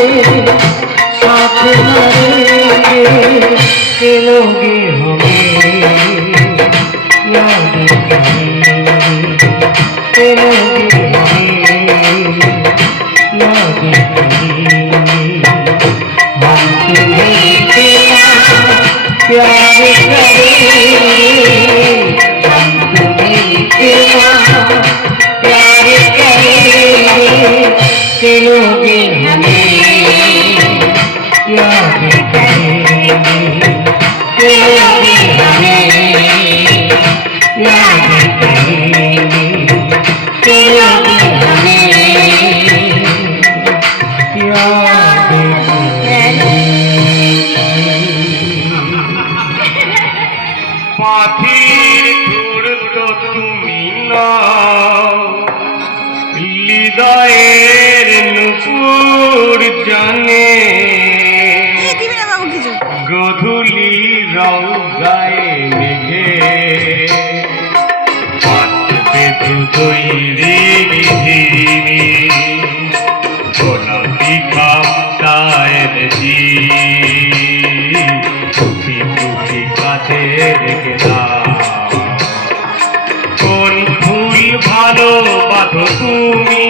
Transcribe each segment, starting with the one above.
साथ मरेंगे चलोगे हमें याद करेंगे चलोगे हमें याद करेंगे हम तुम्हें प्यार करेंगे हम तुम्हें प्यार करेंगे चलोगे हमें याद करेंगे चलोगे हमें याद करेंगे चलोगे हमें याद करेंगे। পাখির সুর তো তুমি না হৃদয়ের নুপুর জানে গধূলি রং গায়ে মেঘে পাতবে তৈরি রিধিমি গোলাপি খামটায় জি টুপি টুপি কাছে রেখে দাও কোন ফুল ভালোবাসো তুমি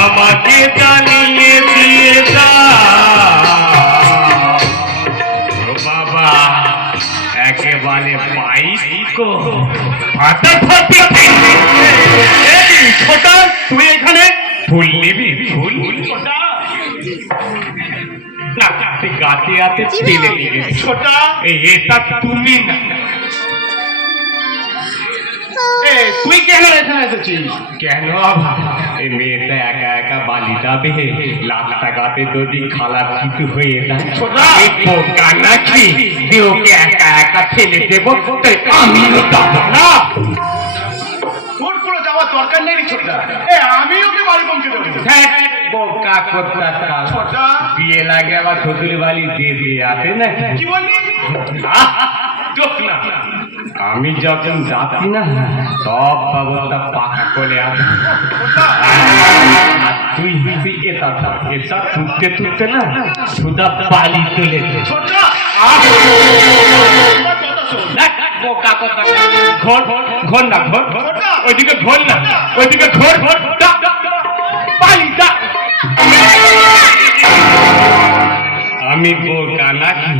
আমাকে জানিয়ে দিয়ে দাও বাবা একেবারে পাইকো ফাটাফাটি ছোটা তুই এখানে ফুল নিবি ফুল ছোটা গাতে আতে তেলে নিবি ছোটা এটা তুমি না তুই কেন এখানে এসেছিস কেন এই মেয়েটা একা একা বালি যাবে লাখটা গাতে যদি খালা কিছু হয়ে যায় পোকা নাকি ওকে একা একা ফেলে দেবো আমিও যাবো না তোর কোনো যাওয়ার দরকার নেই ছোটা আমি ওকে বাড়ি পৌঁছে দেবো পোকা করতে বিয়ে লাগে আবার শ্বশুর বাড়ি দিয়ে দিয়ে আসে না কি বললি চোখ না আমি যখন যাচ্ছি না সব ব্যবস্থা পাকা করে আসি তুই এটা তুলতে তুলতে না সুদা বালি চলে ঘর না ঘর ওইদিকে ঘর না ওইদিকে ঘর ঘর বালি আমি বোকা নাকি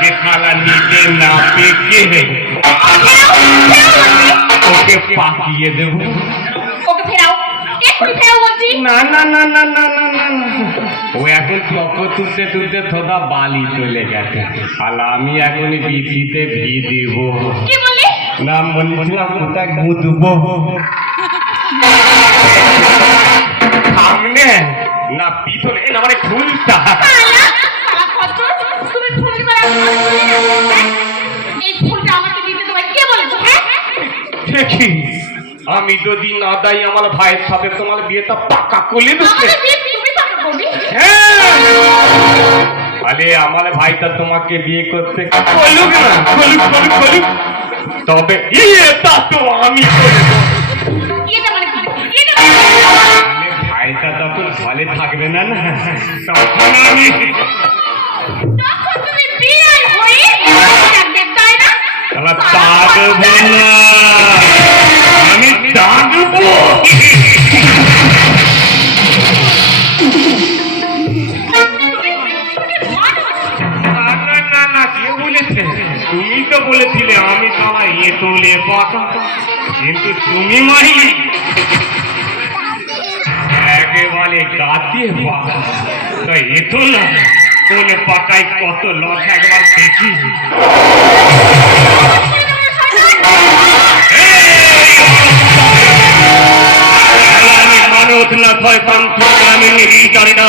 কে খালা নিতে না পেকে ওকে পাকিয়ে দেব ওকে ফেরাও এক্ষুনি ফেরাও বলছি না না না না না না না ও এখন চক্র তুলতে তুলতে থোদা বালি চলে গেছে আর আমি এখন বিচিতে ভি দিব কি বললি না বলছিলাম কোথায় গুঁদবো সামনে না পিছনে না মানে ফুলটা তুমি ফুল দিবা এই ফুলটা আমাকে দিতে তোমায় কে বলেছে হ্যাঁ দেখি আমি যদি না দাই আমার ভাইয়ের সাথে তোমার বিয়েটা পাকা করে দিতে আরে আমার ভাইটা তোমাকে বিয়ে করতে বলুক না বলুক তবে এটা তো আমি করে ভাইটা তখন ঘরে থাকবে না না তখন আমি আমি ডাকবো না কে বলেছে তুমি তো বলেছিলে আমি তোমার তোলে পাকা কিন্তু তুমি মাইলি একেবারে গাতে পাকা তো এতো না কোন পাকায় কত লস একবার দেখি মানুষ না শয়তান আমি নিজেই জানি না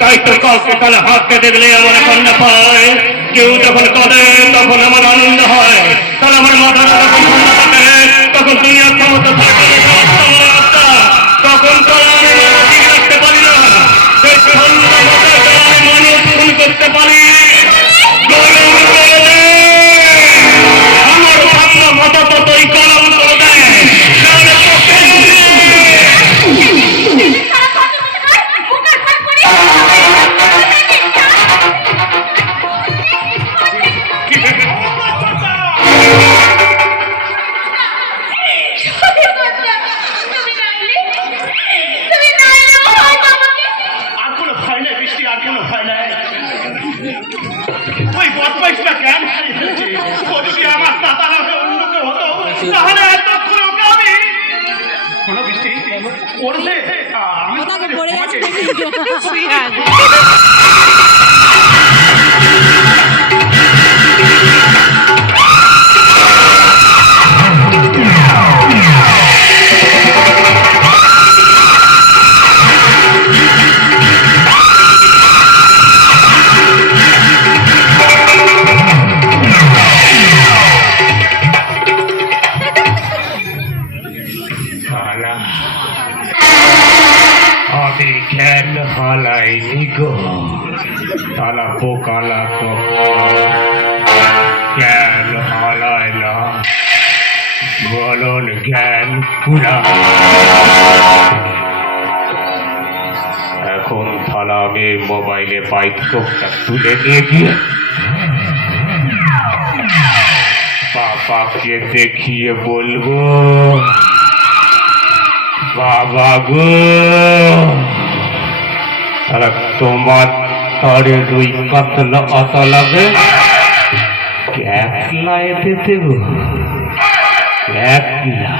তাই তো কাউকে তাহলে হাতকে দেখলে আমার কান্না পায় কেউ যখন কাঁদে তখন আমার আনন্দ হয় তাহলে আমার মাথাটা যখন ঠান্ডা থাকে তখন দুনিয়ার ক্ষমতা থাকে তখন তো আমি ঠিক রাখতে পারি না সেই ঠান্ডা মাথাটা আমি মানুষ খুন করতে পারি আমার ঠান্ডা মাথা ততই কলম করে দেয় ও যদি আমার দাদা না হয়ে অন্য কেউ হতো তাহলে এতক্ষণ ওকে আমি কোনো বৃষ্টি করলে আমি ওটাকে পড়ে আছে শালা, আমি জ্ঞান হালাইনি গো তালা পোকালা জ্ঞান হালায় না বলন জ্ঞান পুরা এখন থালা আমি মোবাইলে বাইকটা তুলে নিয়ে গিয়ে বাবাকে দেখিয়ে বলবো বাবা গো তারা তোমার তরে দুই কাতলা অত লাগে একলা এতে দেব একলা